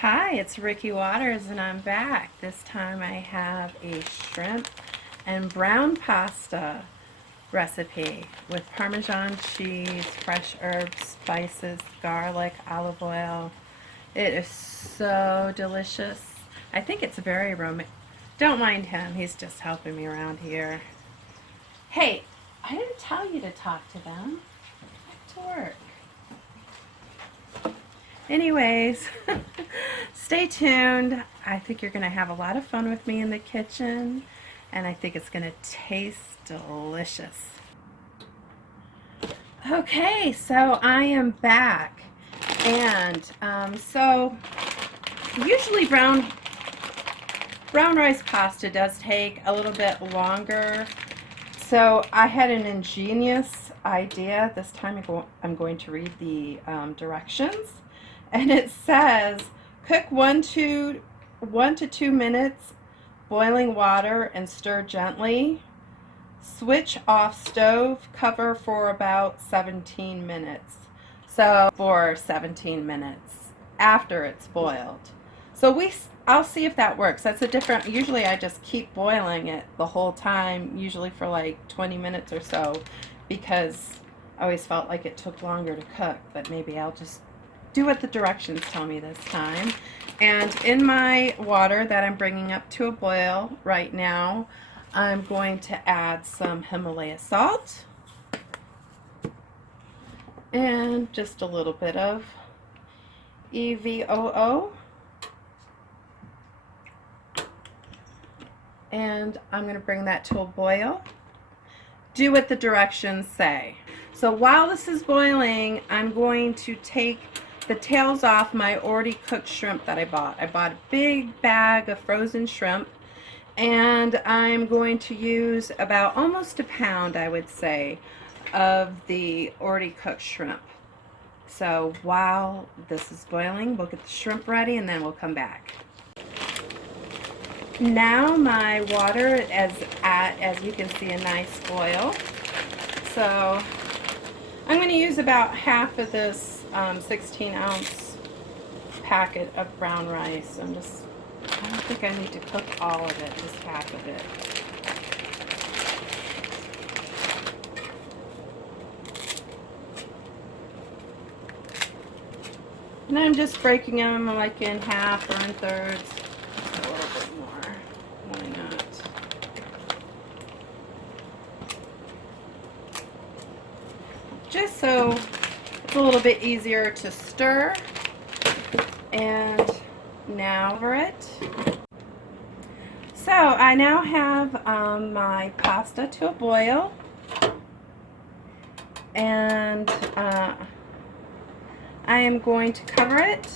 Hi, it's Rikki Waters and I'm back. This time I have a shrimp and brown pasta recipe with Parmesan cheese, fresh herbs, spices, garlic, olive oil. It is so delicious. I think it's very aromatic. Don't mind him, he's just helping me around here. Hey, I didn't tell you to talk to them. Back to work. Anyways, stay tuned. I think you're going to have a lot of fun with me in the kitchen, and I think it's going to taste delicious. Okay, so I am back, and so usually brown rice pasta does take a little bit longer. So I had an ingenious idea. This time I'm going to read the directions. And it says, cook 1 to 2 minutes, boiling water, and stir gently. Switch off stove, cover for about 17 minutes. So for 17 minutes after it's boiled. So I'll see if that works. That's a different, usually I just keep boiling it the whole time, usually for like 20 minutes or so, because I always felt like it took longer to cook, but maybe I'll just do what the directions tell me this time. And in my water that I'm bringing up to a boil right now, I'm going to add some Himalaya salt and just a little bit of EVOO. And I'm going to bring that to a boil. Do what the directions say. So while this is boiling, I'm going to take the tails off my already cooked shrimp that I bought. I bought a big bag of frozen shrimp, and I'm going to use about almost a pound, I would say, of the already cooked shrimp. So while this is boiling, we'll get the shrimp ready and then we'll come back. Now my water is at, as you can see, a nice boil. So I'm going to use about half of this 16-ounce packet of brown rice. I don't think I need to cook all of it, just half of it. And I'm just breaking them like in half or in thirds. A little bit more. Why not? Just so it's a little bit easier to stir. And now over it. So I now have my pasta to a boil, and I am going to cover it,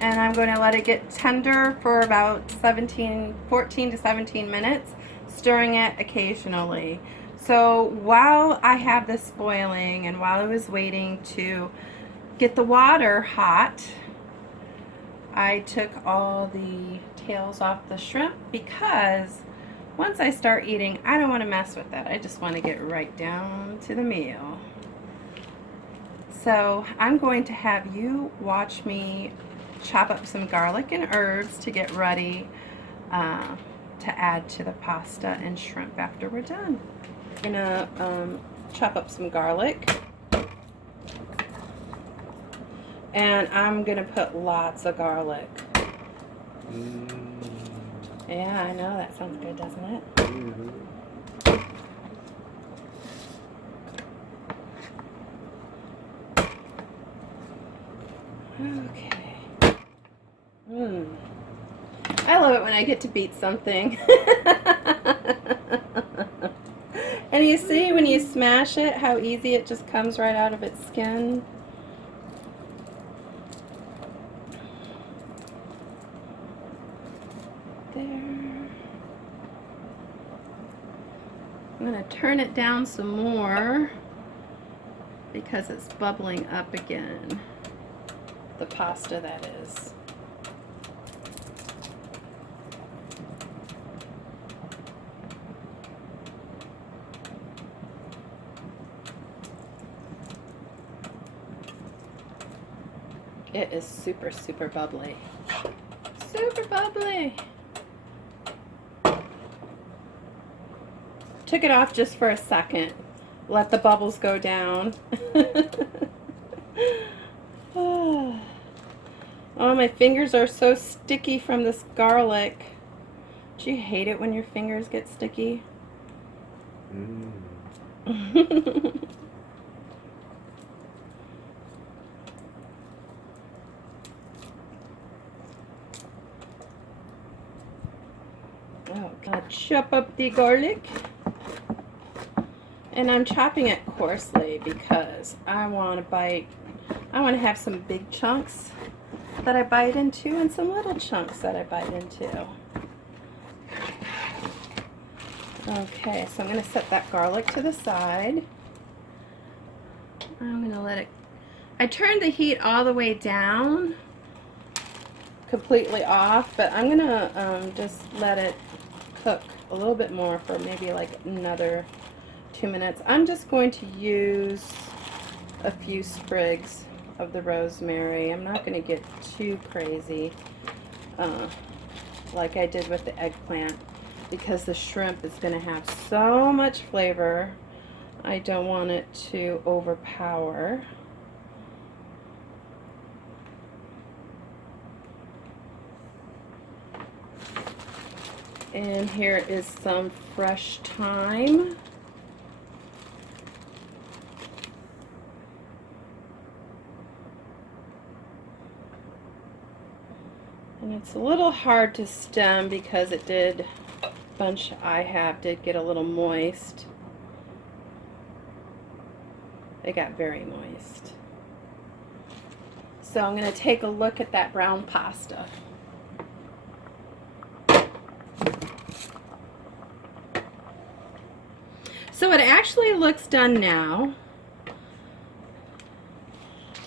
and I'm going to let it get tender for about 14 to 17 minutes, stirring it occasionally. So while I have this boiling and while I was waiting to get the water hot, I took all the tails off the shrimp, because once I start eating, I don't want to mess with that. I just want to get right down to the meal. So I'm going to have you watch me chop up some garlic and herbs to get ready to add to the pasta and shrimp after we're done. I'm gonna chop up some garlic, and I'm gonna put lots of garlic. Yeah, I know, that sounds good, doesn't it? Okay. I love it when I get to beat something. And you see when you smash it how easy it just comes right out of its skin. There. I'm going to turn it down some more because it's bubbling up again. The pasta, that is. It is super, super bubbly. Super bubbly. Took it off just for a second. Let the bubbles go down. Oh, my fingers are so sticky from this garlic. Do you hate it when your fingers get sticky? Oh, God. Chop up the garlic. And I'm chopping it coarsely because I want to have some big chunks that I bite into and some little chunks that I bite into. Okay, so I'm going to set that garlic to the side. I'm going to let it, I turned the heat all the way down, completely off, but I'm going to just let it cook a little bit more for maybe like another 2 minutes. I'm just going to use a few sprigs of the rosemary. I'm not going to get too crazy like I did with the eggplant, because the shrimp is going to have so much flavor. I don't want it to overpower. And here is some fresh thyme. And it's a little hard to stem because it did, bunch I have did get a little moist. It got very moist. So I'm going to take a look at that brown pasta. So it actually looks done now.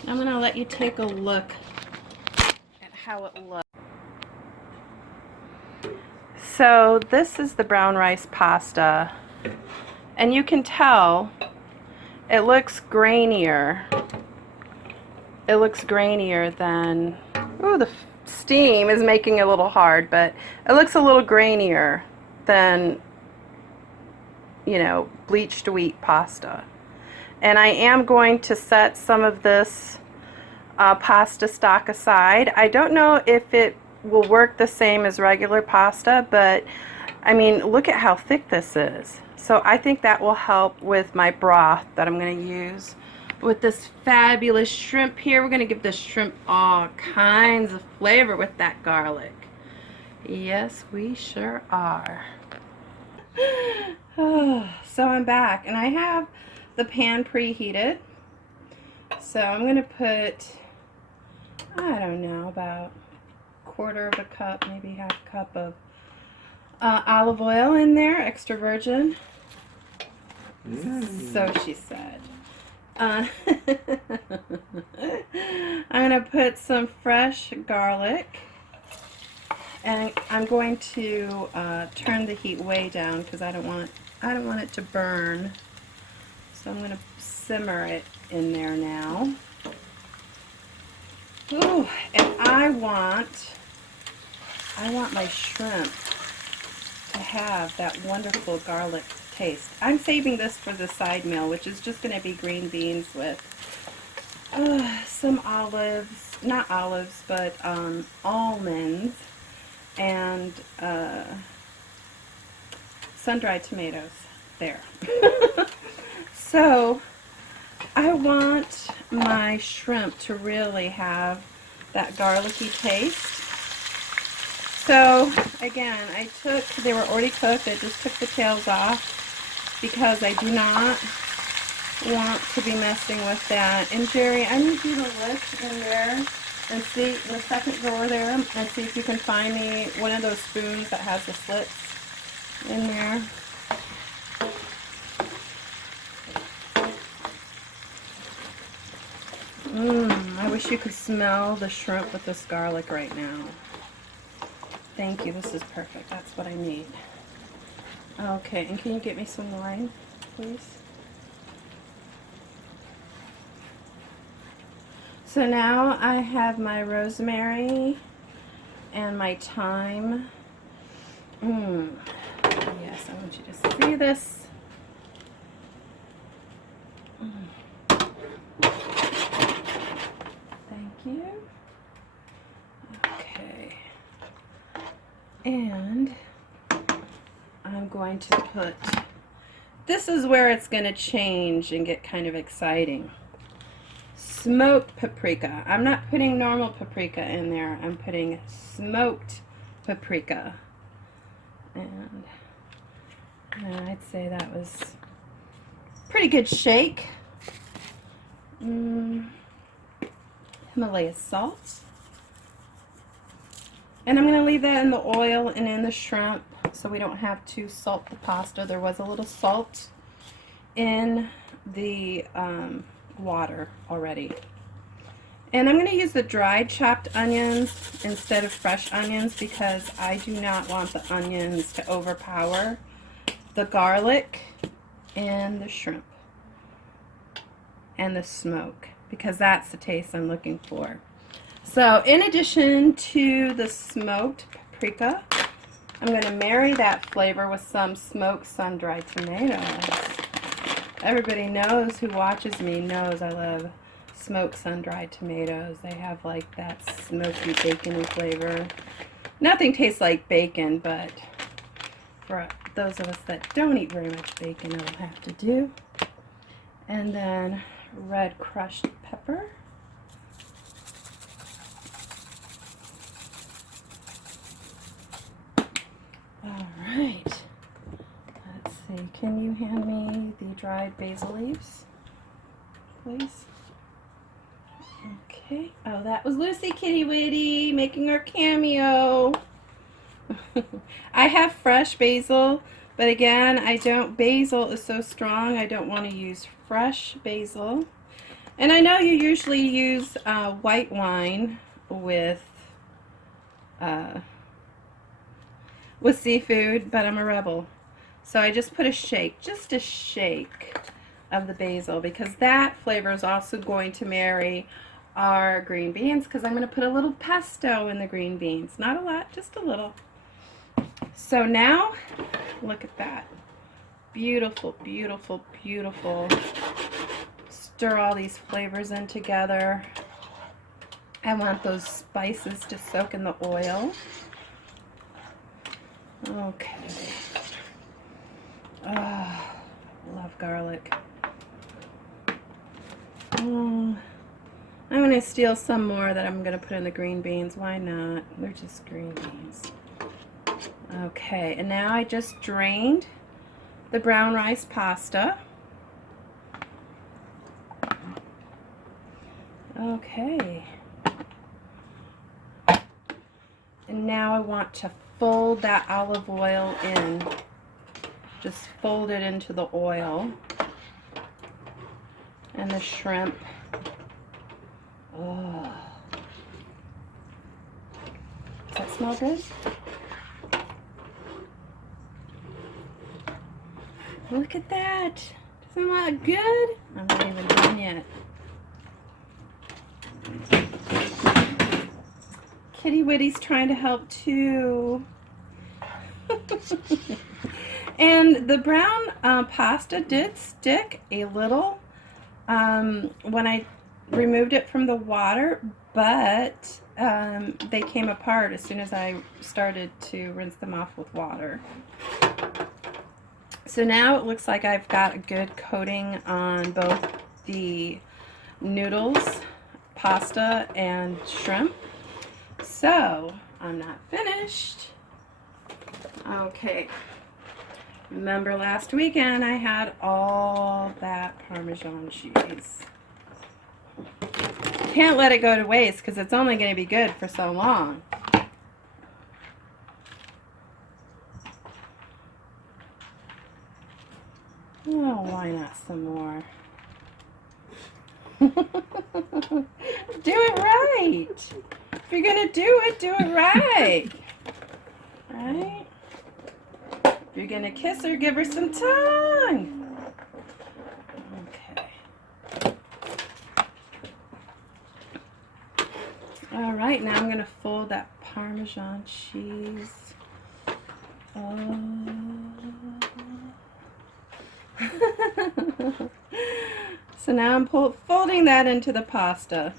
I'm going to let you take a look at how it looks. So this is the brown rice pasta, and you can tell it looks grainier. It looks grainier than, oh, the steam is making it a little hard, but it looks a little grainier than, you know, bleached wheat pasta. And I am going to set some of this pasta stock aside. I don't know if it will work the same as regular pasta, but I mean, look at how thick this is. So I think that will help with my broth that I'm going to use with this fabulous shrimp here. We're going to give the shrimp all kinds of flavor with that garlic. Yes, we sure are. So I'm back, and I have the pan preheated. So I'm going to put, I don't know, about quarter of a cup, maybe half a cup of olive oil in there, extra virgin. So she said. I'm going to put some fresh garlic, and I'm going to turn the heat way down because I don't want it to burn. So I'm going to simmer it in there now. Ooh, and I want my shrimp to have that wonderful garlic taste. I'm saving this for the side meal, which is just going to be green beans with some olives, not olives, but almonds, and sun-dried tomatoes. There. So I want my shrimp to really have that garlicky taste. So again, they were already cooked. I just took the tails off because I do not want to be messing with that. And Jerry, I need you to look in there and see in the second drawer there and see if you can find me one of those spoons that has the slits in there. I wish you could smell the shrimp with this garlic right now. Thank you, this is perfect. That's what I need. Okay, and can you get me some wine, please? So now I have my rosemary and my thyme. Yes, I want you to see this. Thank you. Okay. And I'm going to put, this is where it's going to change and get kind of exciting. Smoked paprika. I'm not putting normal paprika in there. I'm putting smoked paprika. And I'd say that was pretty good shake. Himalaya salt. And I'm going to leave that in the oil and in the shrimp so we don't have to salt the pasta. There was a little salt in the water already. And I'm going to use the dried chopped onions instead of fresh onions because I do not want the onions to overpower the garlic and the shrimp and the smoke, because that's the taste I'm looking for. So in addition to the smoked paprika, I'm going to marry that flavor with some smoked sun-dried tomatoes. Everybody knows who watches me knows I love smoked sun-dried tomatoes. They have like that smoky bacony flavor. Nothing tastes like bacon, but for those of us that don't eat very much bacon, it'll have to do. And then red crushed pepper. All right. Let's see. Can you hand me the dried basil leaves, please? Okay. Oh, that was Lucy Kitty Witty making her cameo. I have fresh basil, but again, basil is so strong, I don't want to use fresh basil. And I know you usually use white wine with seafood, but I'm a rebel. So I just put just a shake of the basil, because that flavor is also going to marry our green beans, because I'm going to put a little pesto in the green beans. Not a lot, just a little. So now, look at that. Beautiful, beautiful, beautiful. Stir all these flavors in together. I want those spices to soak in the oil. Okay. Oh, love garlic. I'm going to steal some more that I'm going to put in the green beans. Why not? They're just green beans. Okay, and now I just drained the brown rice pasta. Okay. And now I want to fold that olive oil in. Just fold it into the oil. And the shrimp. Oh. Does that smell good? Look at that. Doesn't it look good? I'm not even done yet. Kitty Witty's trying to help too. And the brown pasta did stick a little when I removed it from the water, but they came apart as soon as I started to rinse them off with water. So now it looks like I've got a good coating on both the noodles, pasta, and shrimp. So I'm not finished. Okay. Remember last weekend I had all that Parmesan cheese. Can't let it go to waste because it's only going to be good for so long. Oh, why not some more? Do it right. If you're going to do it right. Right? If you're going to kiss her, give her some tongue. Okay. All right, now I'm going to fold that Parmesan cheese. Oh. So now I'm folding that into the pasta.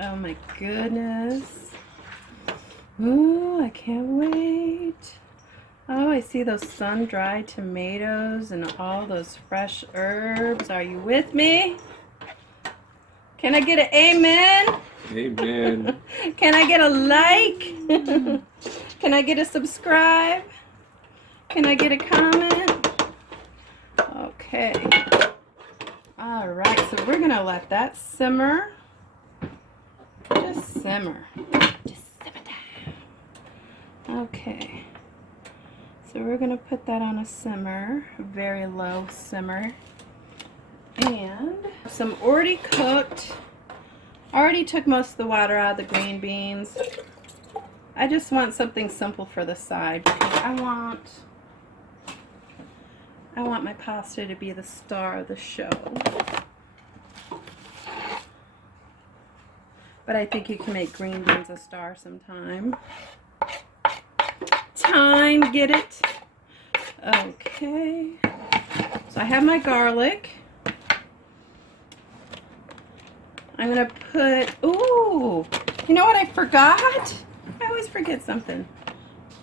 Oh my goodness. Ooh, I can't wait. Oh, I see those sun-dried tomatoes and all those fresh herbs. Are you with me? Can I get an amen? Amen. Can I get a like? Can I get a subscribe? Can I get a comment? Okay. All right, so we're gonna let that simmer. Just simmer. Just simmer down. Okay. So we're gonna put that on a simmer, a very low simmer. And some already cooked. I already took most of the water out of the green beans. I just want something simple for the side because I want my pasta to be the star of the show. But I think you can make green beans a star sometime. Get it? Okay. So I have my garlic. I'm gonna put, ooh, you know what I forgot? I always forget something.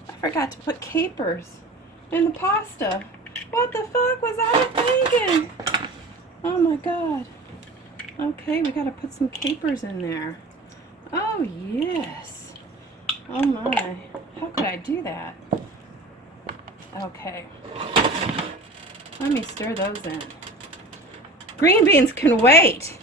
I forgot to put capers in the pasta. What the fuck was I thinking? Oh my god. Okay, we gotta put some capers in there. Oh yes. Oh my. How could I do that? Okay. Let me stir those in. Green beans can wait.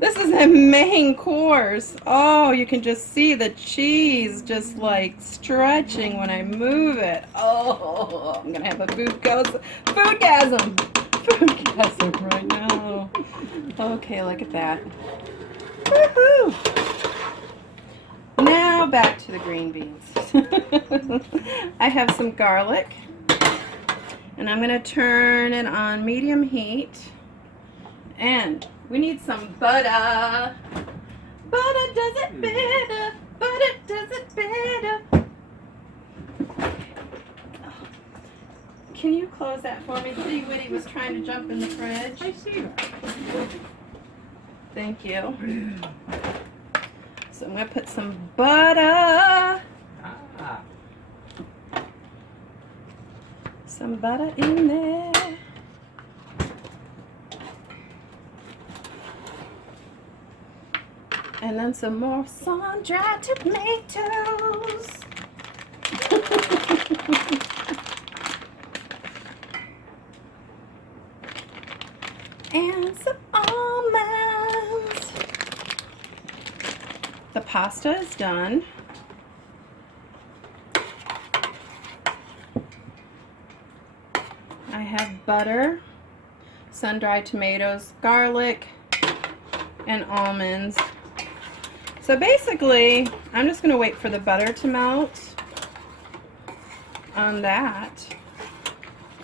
This is a main course. Oh, you can just see the cheese just like stretching when I move it. Oh, I'm gonna have a foodgasm right now. Okay, look at that. Woohoo! Now back to the green beans. I have some garlic. And I'm going to turn it on medium heat. And we need some butter. Butter does it better. Butter does it better. Can you close that for me? Kitty Witty was trying to jump in the fridge. I see that. Thank you. So I'm going to put some butter. Some butter in there. And then some more sun-dried tomatoes. And some almonds. The pasta is done. I have butter, sun-dried tomatoes, garlic, and almonds. So basically, I'm just going to wait for the butter to melt on that,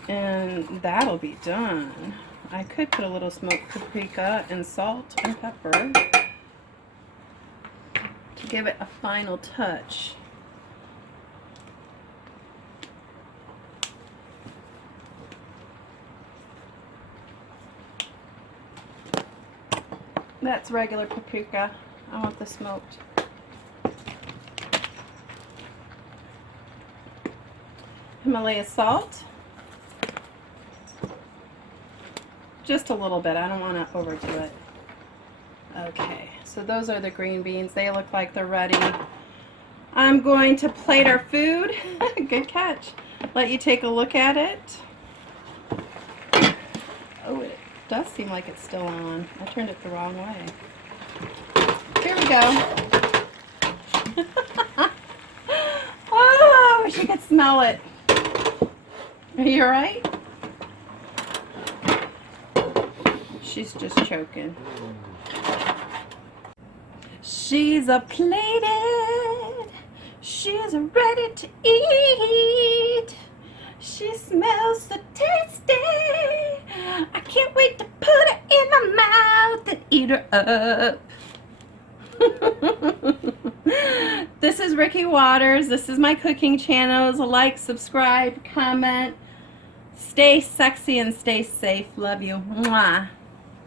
and that'll be done. I could put a little smoked paprika and salt and pepper to give it a final touch. That's regular paprika. I want the smoked. Himalaya salt. Just a little bit. I don't want to overdo it. Okay, so those are the green beans. They look like they're ready. I'm going to plate our food. Good catch. Let you take a look at it. Oh, it does seem like it's still on. I turned it the wrong way. Here we go. Oh, I wish I could smell it. Are you alright? She's just choking. She's a plated. She's ready to eat. She smells so tasty. I can't wait to put her in my mouth and eat her up. This is Rikki Waters. This is my cooking channel. Like, subscribe, comment. Stay sexy and stay safe. Love you. Mwah.